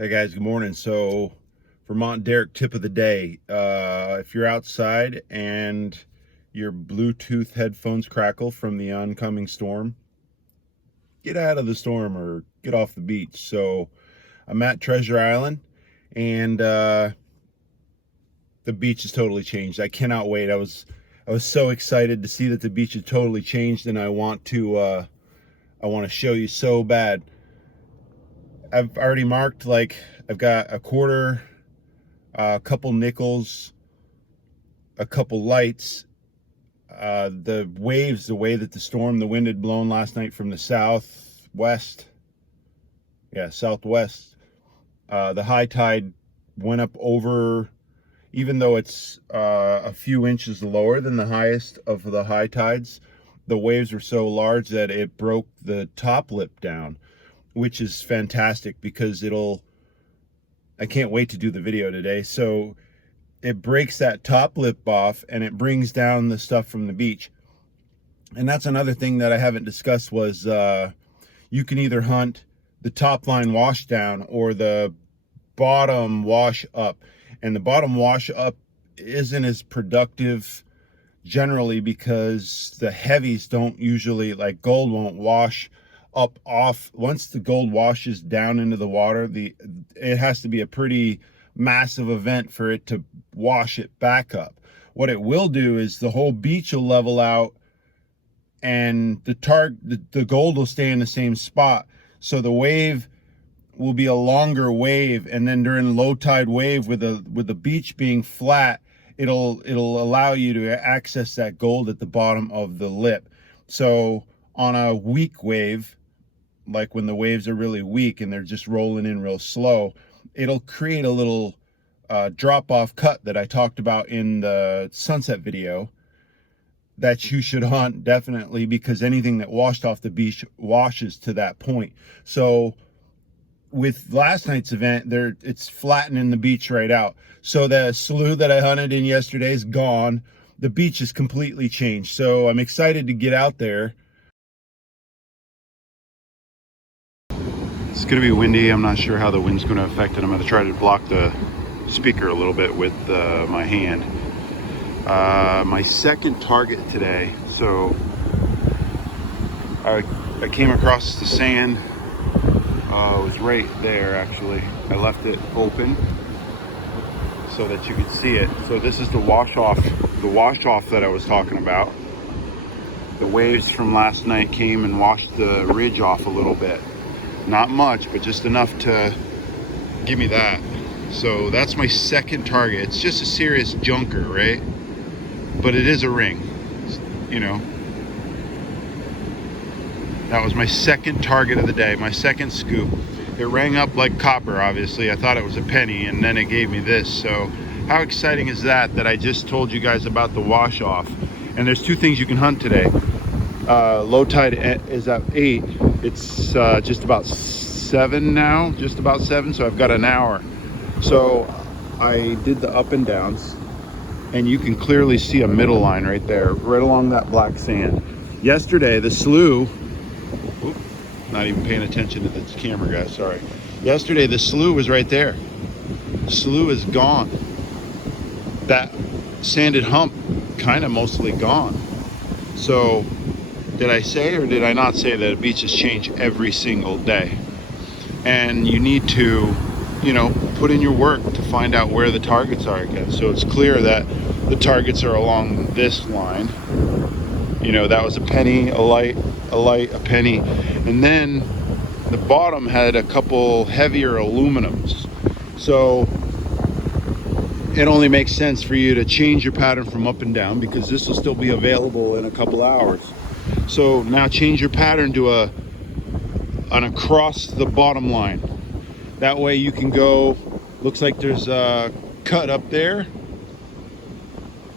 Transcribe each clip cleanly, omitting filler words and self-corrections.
Hey guys, good morning. So, Vermont Derek tip of the day. If you're outside and your Bluetooth headphones crackle from the oncoming storm, get out of the storm or get off the beach. So, I'm at Treasure Island and the beach has totally changed. I cannot wait. I was so excited to see that the beach had totally changed, and I want to show you so bad. I've already marked, like, I've got a quarter, a couple nickels, a couple lights. The waves, the way that the wind had blown last night from the southwest, southwest. The high tide went up over, even though it's a few inches lower than the highest of the high tides, the waves were so large that it broke the top lip down, which is fantastic because I can't wait to do the video today. So it breaks that top lip off and it brings down the stuff from the beach. And that's another thing that I haven't discussed was you can either hunt the top line wash down or the bottom wash up. And the bottom wash up isn't as productive generally because the heavies don't usually, like gold won't wash up off. Once the gold washes down into the water, it has to be a pretty massive event for it to wash it back up. What it will do is the whole beach will level out and the gold will stay in the same spot. So the wave will be a longer wave, and then during low tide wave with the beach being flat, it'll allow you to access that gold at the bottom of the lip. So on a weak wave, like when the waves are really weak and they're just rolling in real slow, it'll create a little drop-off cut that I talked about in the sunset video that you should hunt definitely, because anything that washed off the beach washes to that point. So with last night's event, it's flattening the beach right out. So the slough that I hunted in yesterday is gone. The beach is completely changed. So I'm excited to get out there. It's going to be windy. I'm not sure how the wind's going to affect it. I'm going to try to block the speaker a little bit with my hand. My second target today. So I came across the sand. It was right there, actually. I left it open so that you could see it. So this is the wash off that I was talking about. The waves from last night came and washed the ridge off a little bit. Not much, but just enough to give me that. So that's my second target. It's just a serious junker, right? But it is a ring, you know. That was my second target of the day, my second scoop. It rang up like copper, obviously. I thought it was a penny, and then it gave me this. So how exciting is that I just told you guys about the wash off. And there's two things you can hunt today. Low tide is at 8. It's just about 7 now, just about 7, so I've got an hour. So I did the up and downs, and you can clearly see a middle line right there, right along that black sand. Yesterday, the slough, not even paying attention to the camera, guys, sorry. Yesterday, the slough was right there. The slough is gone. That sanded hump kind of mostly gone. So did I say or did I not say that beaches change every single day? And you need to, you know, put in your work to find out where the targets are again. So it's clear that the targets are along this line. You know, that was a penny, a light, a penny. And then the bottom had a couple heavier aluminums. So it only makes sense for you to change your pattern from up and down, because this will still be available in a couple hours. So now change your pattern to an across the bottom line. That way you can go, looks like there's a cut up there,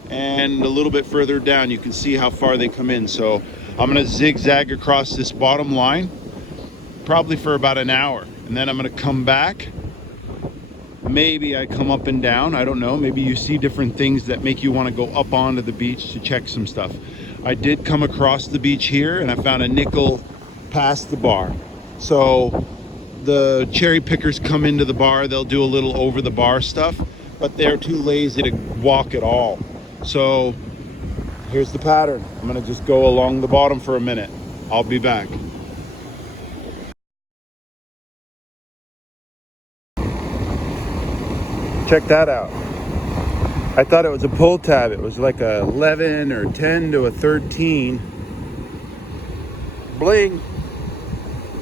and a little bit further down you can see how far they come in. So I'm going to zigzag across this bottom line probably for about an hour, and then I'm going to come back. Maybe I come up and down, I don't know. Maybe you see different things that make you want to go up onto the beach to check some stuff. I did come across the beach here and I found a nickel past the bar. So the cherry pickers come into the bar, they'll do a little over the bar stuff, but they're too lazy to walk at all. So here's the pattern. I'm gonna just go along the bottom for a minute. I'll be back. Check that out. I thought it was a pull tab. It was like a 11 or 10 to a 13. Bling.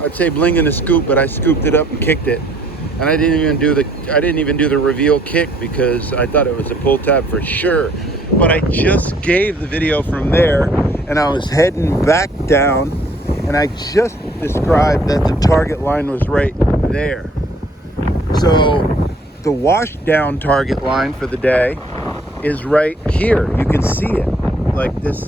I'd say bling in a scoop, but I scooped it up and kicked it. And I didn't even do the reveal kick because I thought it was a pull tab for sure. But I just gave the video from there and I was heading back down and I just described that the target line was right there. So the wash down target line for the day is right here. You can see it like this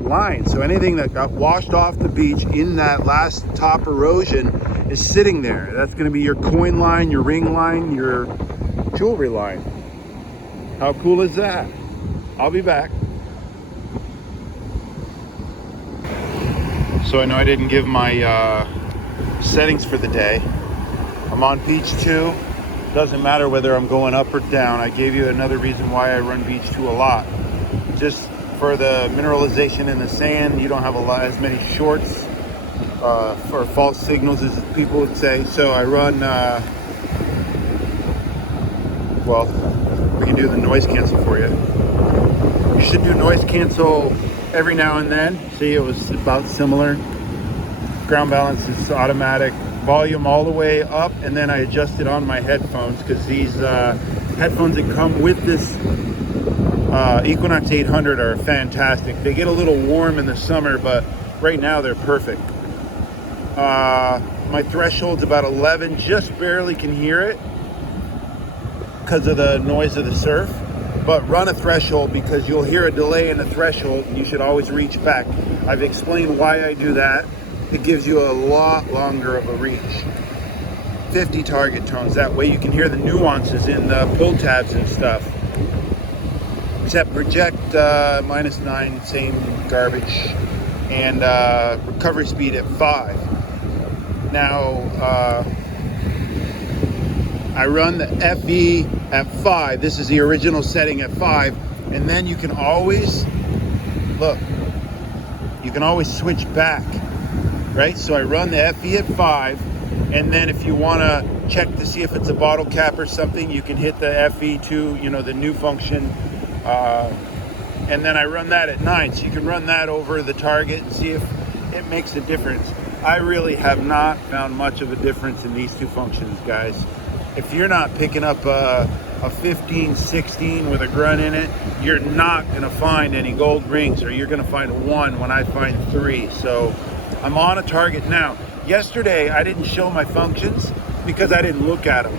line. So anything that got washed off the beach in that last top erosion is sitting there. That's going to be your coin line, your ring line, your jewelry line. How cool is that? I'll be back. So I know I didn't give my settings for the day. I'm on beach 2. Doesn't matter whether I'm going up or down. I gave you another reason why I run beach 2 a lot. Just for the mineralization in the sand, you don't have as many shorts for false signals as people would say. So I run, well, we can do the noise cancel for you. You should do noise cancel every now and then. See, it was about similar. Ground balance is automatic. Volume all the way up, and then I adjusted on my headphones because these headphones that come with this Equinox 800 are fantastic. They get a little warm in the summer, but right now they're perfect. My threshold's about 11, just barely can hear it because of the noise of the surf, but run a threshold because you'll hear a delay in the threshold and you should always reach back. I've explained why I do that. It gives you a lot longer of a reach. 50 target tones. That way you can hear the nuances in the pull tabs and stuff. Except project -9, same garbage. And recovery speed at 5. Now, I run the FE at 5. This is the original setting at 5. And then you can always, look, you can always switch back. Right, so I run the FE at 5, and then if you want to check to see if it's a bottle cap or something, you can hit the FE2, you know, the new function, and then I run that at 9, so you can run that over the target and see if it makes a difference. I really have not found much of a difference in these two functions, guys. If you're not picking up a 15, 16 with a grunt in it, you're not going to find any gold rings, or you're going to find 1 when I find 3. So I'm on a target now. Yesterday, I didn't show my functions because I didn't look at them.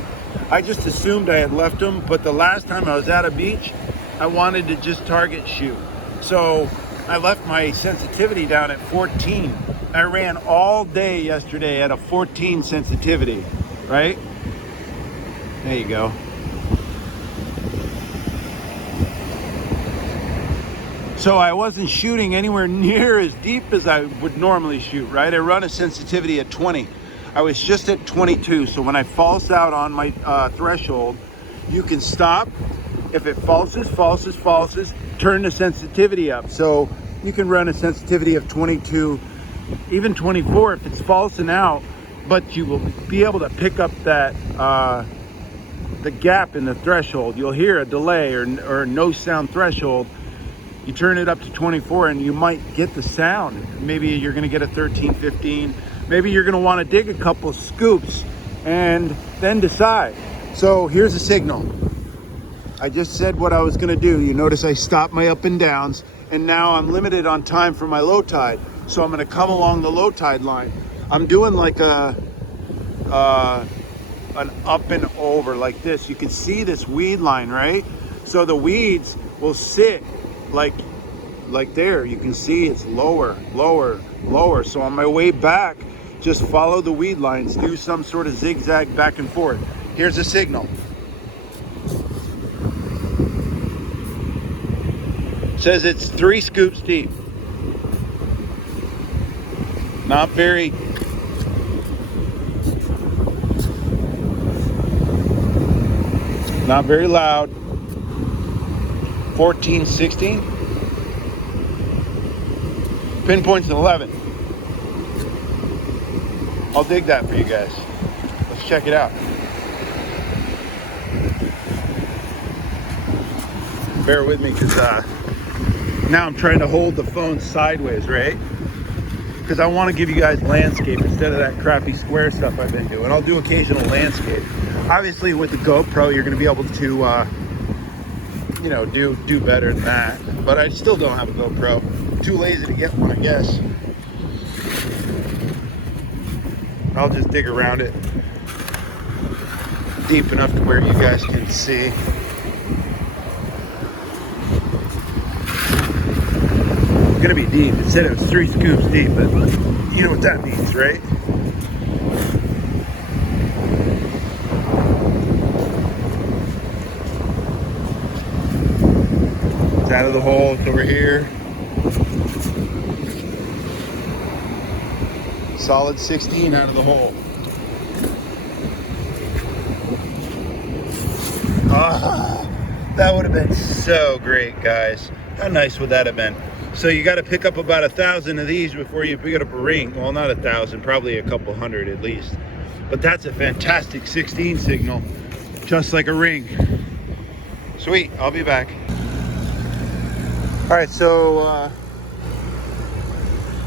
I just assumed I had left them, but the last time I was at a beach, I wanted to just target shoot. So I left my sensitivity down at 14. I ran all day yesterday at a 14 sensitivity, right? There you go. So I wasn't shooting anywhere near as deep as I would normally shoot, right? I run a sensitivity at 20. I was just at 22. So when I false out on my threshold, you can stop. If it falses, turn the sensitivity up. So you can run a sensitivity of 22, even 24 if it's falsing out, but you will be able to pick up that the gap in the threshold. You'll hear a delay or no sound threshold. You turn it up to 24 and you might get the sound. Maybe you're gonna get a 13, 15. Maybe you're gonna wanna dig a couple scoops and then decide. So here's a signal. I just said what I was gonna do. You notice I stopped my up and downs, and now I'm limited on time for my low tide. So I'm gonna come along the low tide line. I'm doing like an up and over like this. You can see this weed line, right? So the weeds will sit like there. You can see it's lower. So on my way back, just follow the weed lines, do some sort of zigzag back and forth. Here's a signal. Says it's 3 scoops deep. Not very Not very loud. 14, 16. Pinpoint's an 11. I'll dig that for you guys. Let's check it out. Bear with me, because now I'm trying to hold the phone sideways, right? Because I want to give you guys landscape instead of that crappy square stuff I've been doing. I'll do occasional landscape. Obviously, with the GoPro, you're going to be able to, you know, do better than that. But I still don't have a GoPro. I'm too lazy to get one, I guess. I'll just dig around it deep enough to where you guys can see. It's gonna be deep. It said it was 3 scoops deep, but you know what that means, right? It's out of the hole. It's over here. Solid 16 out of the hole. Ah, that would have been so great, guys. How nice would that have been? So you got to pick up about 1,000 of these before you pick up a ring. Well, not 1,000, probably a couple hundred at least. But that's a fantastic 16 signal, just like a ring. Sweet, I'll be back. All right, so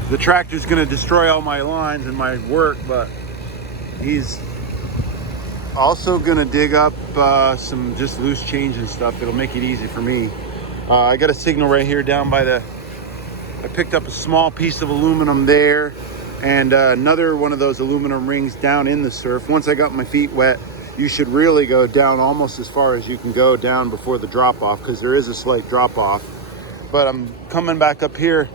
the tractor's gonna destroy all my lines and my work, but he's also gonna dig up some just loose change and stuff. It'll make it easy for me. I got a signal right here down by the, I picked up a small piece of aluminum there and another one of those aluminum rings down in the surf. Once I got my feet wet, you should really go down almost as far as you can go down before the drop off, because there is a slight drop off. But I'm coming back up here.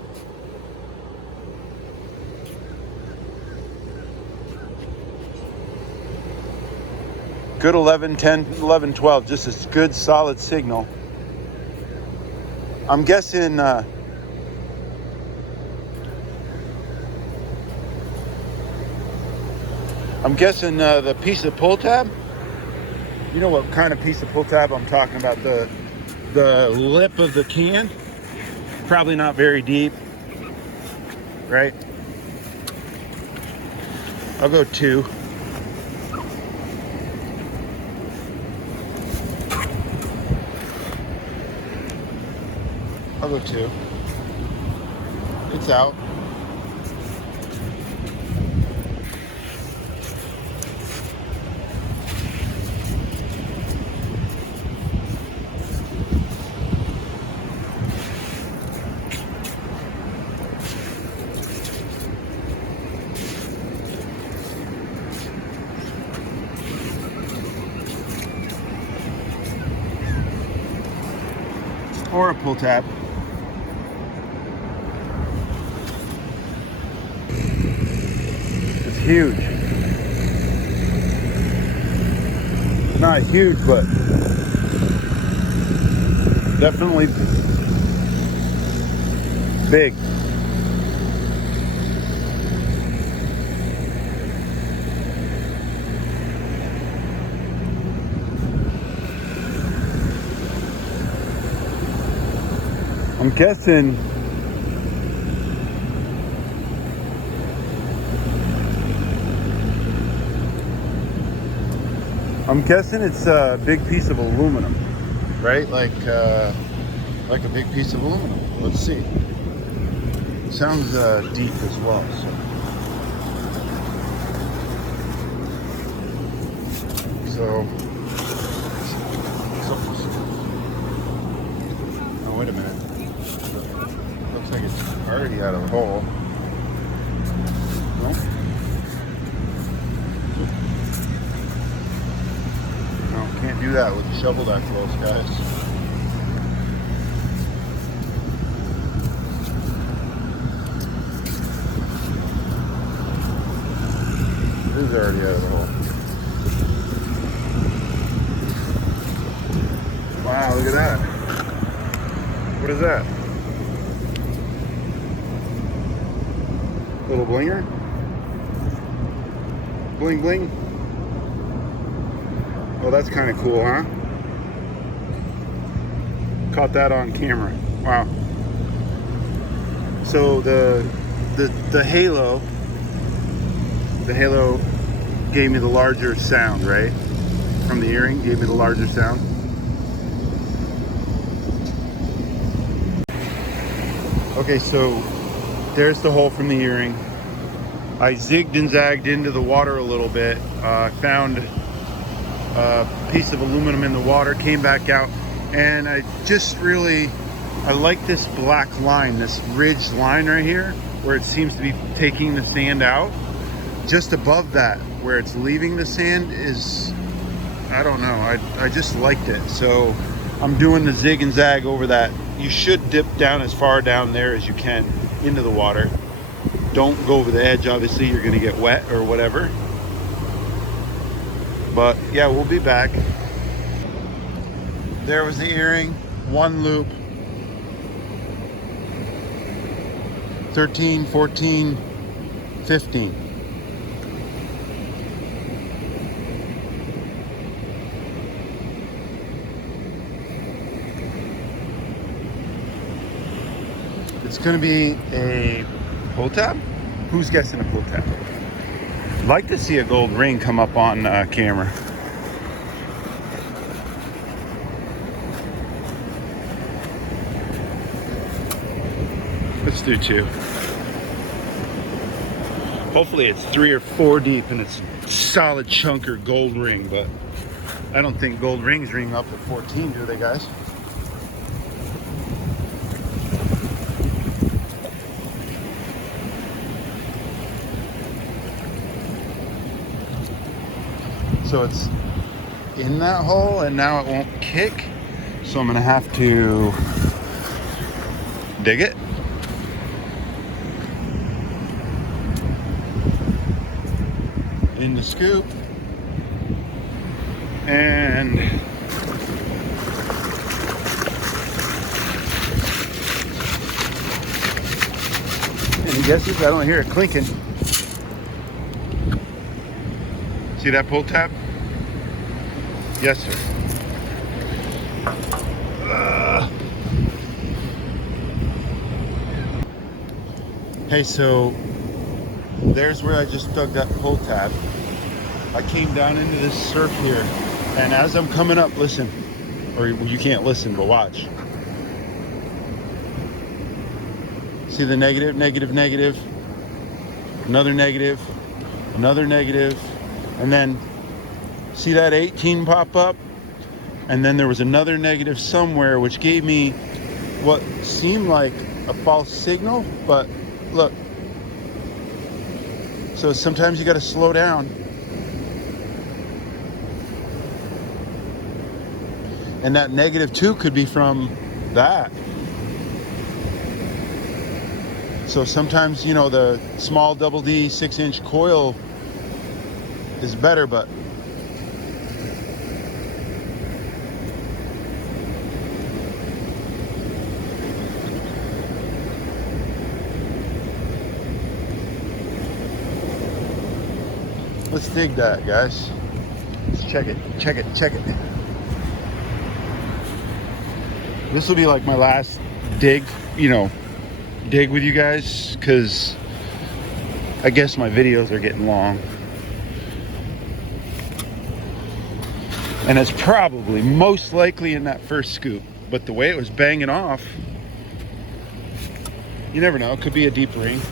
Good 11, 10, 11, 12, just a good solid signal. I'm guessing the piece of pull tab. You know what kind of piece of pull tab I'm talking about? The lip of the can. Probably not very deep, right? I'll go 2. I'll go 2. It's out. Or a pull tab. It's huge. Not huge, but definitely big. I'm guessing it's a big piece of aluminum, right? Like a big piece of aluminum. Let's see. It sounds deep as well. So oh, wait a minute. Looks like it's already out of the hole. No? No, can't do that with a shovel that close, guys. It is already out of the hole. Wow, look at that. What is that? Little blinger? Bling bling? Oh, that's kind of cool, huh? Caught that on camera. Wow. So the halo gave me the larger sound, right? From the earring, gave me the larger sound. Okay, so there's the hole from the earring. I zigged and zagged into the water a little bit. Found a piece of aluminum in the water, came back out, and I like this black line, this ridged line right here, where it seems to be taking the sand out. Just above that, where it's leaving the sand, is, I don't know, I just liked it. So I'm doing the zig and zag over that. You should dip down as far down there as you can into the water. Don't go over the edge, obviously you're gonna get wet or whatever. But yeah, we'll be back. There was the earring, one loop. 13, 14, 15. It's gonna be a pull tab? Who's guessing a pull tab? I'd like to see a gold ring come up on camera. Let's do 2. Hopefully it's 3 or 4 deep and it's a solid chunker gold ring, but I don't think gold rings ring up at 14, do they, guys? So it's in that hole and now it won't kick. So I'm gonna have to dig it. In the scoop. And any guesses? I don't hear it clinking. See that pull tab? Yes, sir. Hey, so there's where I just dug that pull tab. I came down into this surf here, and as I'm coming up, listen, or you can't listen, but watch. See the negative, negative, negative, another negative, another negative, and then see that 18 pop up? And then there was another negative somewhere, which gave me what seemed like a false signal, but look. So sometimes you got to slow down. And that -2 could be from that. So sometimes, you know, the small double D 6-inch coil is better, but let's dig that, guys. Let's check it, check it, check it. This will be like my last dig, you know, dig with you guys, because I guess my videos are getting long. And it's probably most likely in that first scoop, but the way it was banging off, you never know, it could be a deep ring.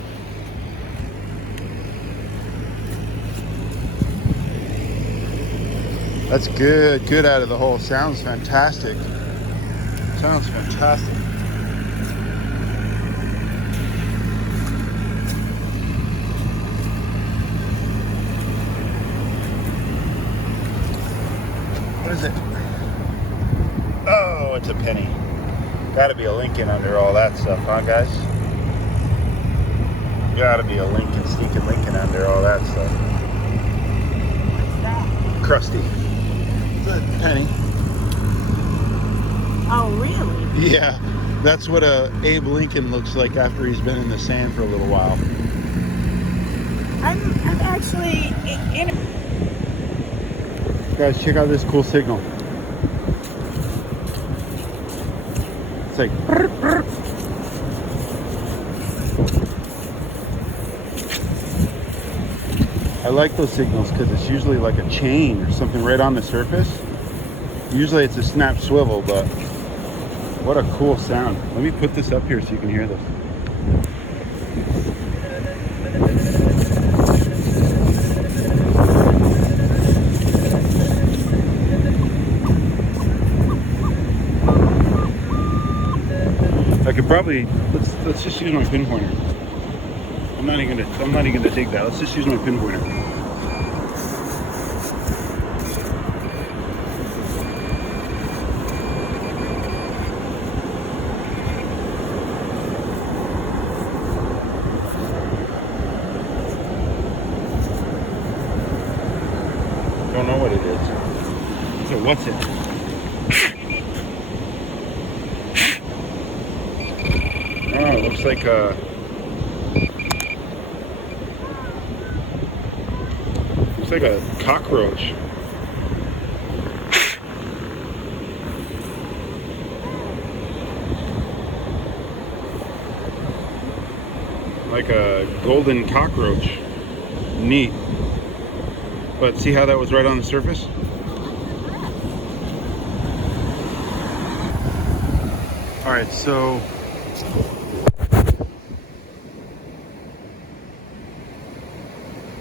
That's good, good out of the hole. Sounds fantastic. Sounds fantastic. What is it? Oh, it's a penny. Gotta be a Lincoln under all that stuff, huh, guys? Gotta be a Lincoln, sneaking Lincoln under all that stuff. What's that? Crusty. It's a penny. Oh, really? Yeah, that's what Abe Lincoln looks like after he's been in the sand for a little while. I'm actually in. Guys, check out this cool signal. like. I like those signals because it's usually like a chain or something right on the surface. Usually it's a snap swivel, but what a cool sound. Let me put this up here so you can hear this. I could probably let's just use my pinpointer. I'm not even gonna dig that. Let's just use my pinpointer. Don't know what it is. So what's it? Oh, it looks like a. Looks like a cockroach. Like a golden cockroach. Neat. But see how that was right on the surface? Alright, so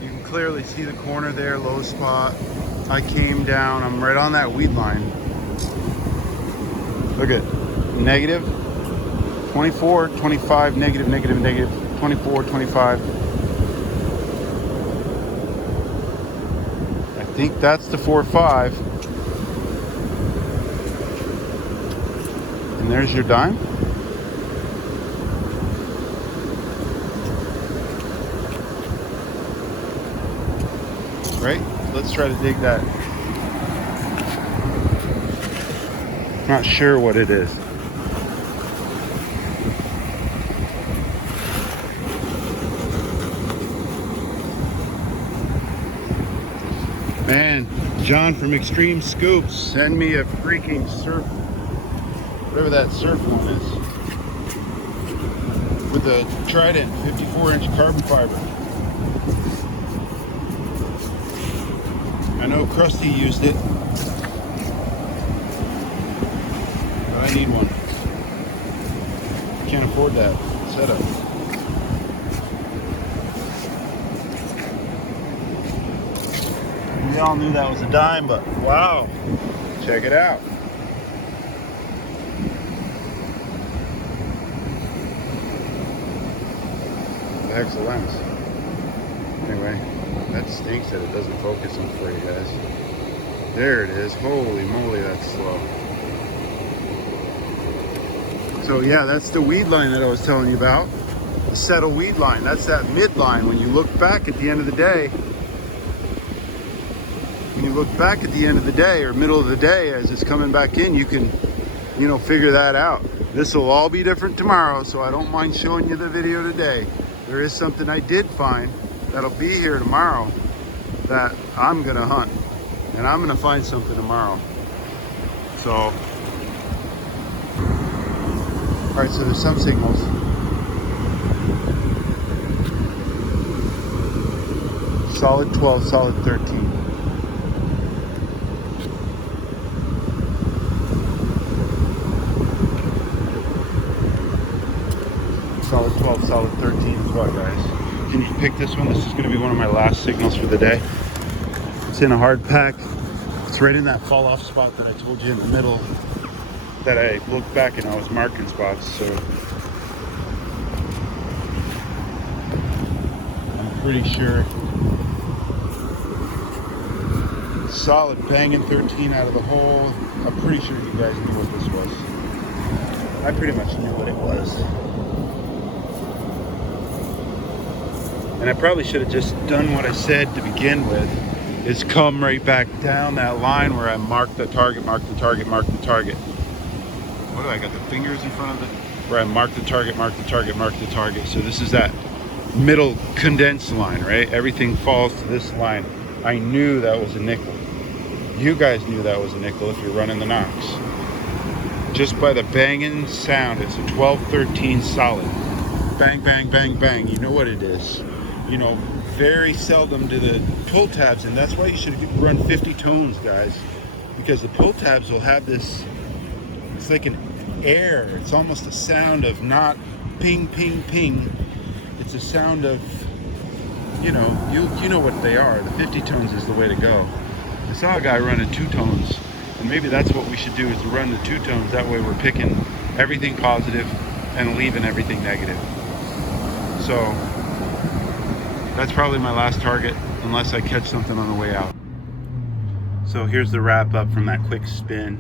you can clearly see the corner there, low spot. I came down, I'm right on that weed line. Look at negative 24, 25, negative, negative, negative, 24, 25. I think that's the 4.5. And there's your dime. Right? Let's try to dig that. Not sure what it is. Man, John from Extreme Scoops, send me a freaking surf, whatever that surf one is, with the Trident 54-inch carbon fiber. I know Krusty used it, but I need one. Can't afford that setup. We all knew that was a dime, but wow, check it out. The heck's the lens? Anyway, that stinks that it doesn't focus on for you guys. There it is. Holy moly, that's slow. So yeah, that's the weed line that I was telling you about. The settle weed line. That's that midline. When you look back at the end of the day, or middle of the day as it's coming back in, you can, figure that out. This will all be different tomorrow, so I don't mind showing you the video today. There is something I did find that'll be here tomorrow that I'm gonna hunt, and I'm gonna find something tomorrow. So, all right, so there's some signals. Solid 12, solid 13. Solid 12, solid 13 as well, guys. Can you pick this one? This is going to be one of my last signals for the day. It's in a hard pack. It's right in that fall off spot that I told you in the middle that I looked back and I was marking spots. So I'm pretty sure. Solid banging 13 out of the hole. I'm pretty sure you guys knew what this was. I pretty much knew what it was. And I probably should have just done what I said to begin with, is come right back down that line where I marked the target, marked the target, marked the target. What do I got, the fingers in front of it? Where I marked the target, marked the target, marked the target. So this is that middle condensed line, right? Everything falls to this line. I knew that was a nickel. You guys knew that was a nickel if you're running the Knox. Just by the banging sound. It's a 12-13 solid. Bang, bang, bang, bang. You know what it is. You know, very seldom do the pull tabs, and that's why you should run 50 tones, guys, because the pull tabs will have this, it's like an air. It's almost a sound of not ping, ping, ping. It's a sound of, you know what they are. The 50 tones is the way to go. I saw a guy running 2 tones, and maybe that's what we should do, is to run the 2 tones. That way we're picking everything positive and leaving everything negative. So that's probably my last target, unless I catch something on the way out. So here's the wrap up from that quick spin.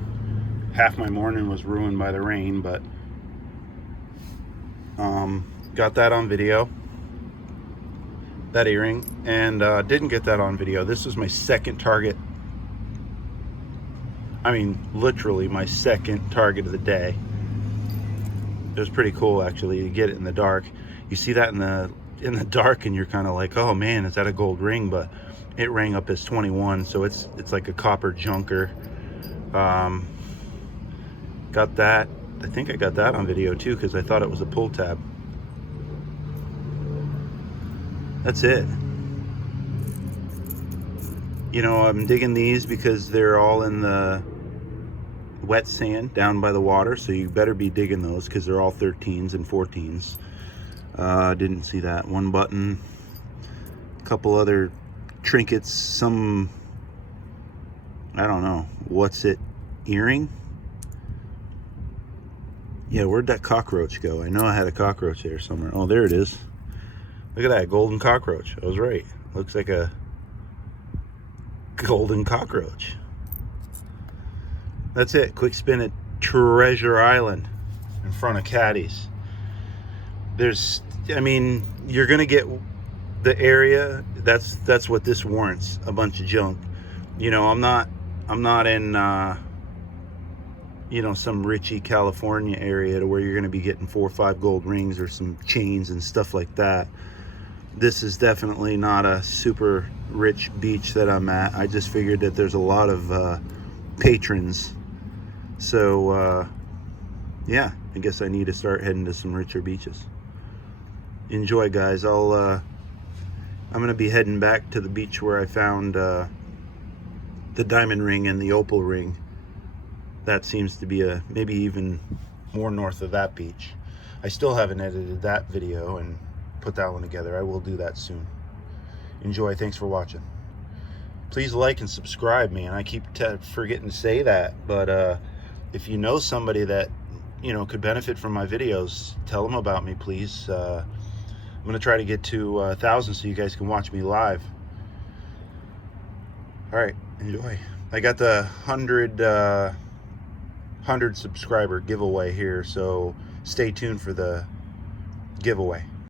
Half my morning was ruined by the rain, but got that on video, that earring, and didn't get that on video. This was my second target. I mean, literally my second target of the day. It was pretty cool, actually, to get it in the dark. You see that in the dark, and you're kind of like, oh man, is that a gold ring? But it rang up as 21, so it's like a copper junker. Got that. I think I got that on video too, because I thought it was a pull tab. That's it. You know, I'm digging these because they're all in the wet sand down by the water, so you better be digging those because they're all 13s and 14s. Didn't see that. One button, a couple other trinkets, some, I don't know, what's it, earring? Yeah, where'd that cockroach go? I know I had a cockroach there somewhere. Oh, there it is. Look at that golden cockroach. I was right. Looks like a golden cockroach. That's it. Quick spin at Treasure Island in front of Caddy's. There's, I mean, you're gonna get the area. That's what this warrants. A bunch of junk. You know, I'm not in you know, some Richie, California area to where you're gonna be getting 4 or 5 gold rings or some chains and stuff like that. This is definitely not a super rich beach that I'm at. I just figured that there's a lot of patrons, so yeah, I guess I need to start heading to some richer beaches. Enjoy, guys. I'm gonna be heading back to the beach where I found the diamond ring and the opal ring. That seems to be maybe even more north of that beach. I still haven't edited that video and put that one together. I will do that soon. Enjoy. Thanks for watching. Please like and subscribe, man. I keep forgetting to say that, but if you know somebody that, you know, could benefit from my videos, tell them about me, please. I'm gonna try to get to 1,000 so you guys can watch me live. All right, enjoy. I got the 100 subscriber giveaway here, so stay tuned for the giveaway.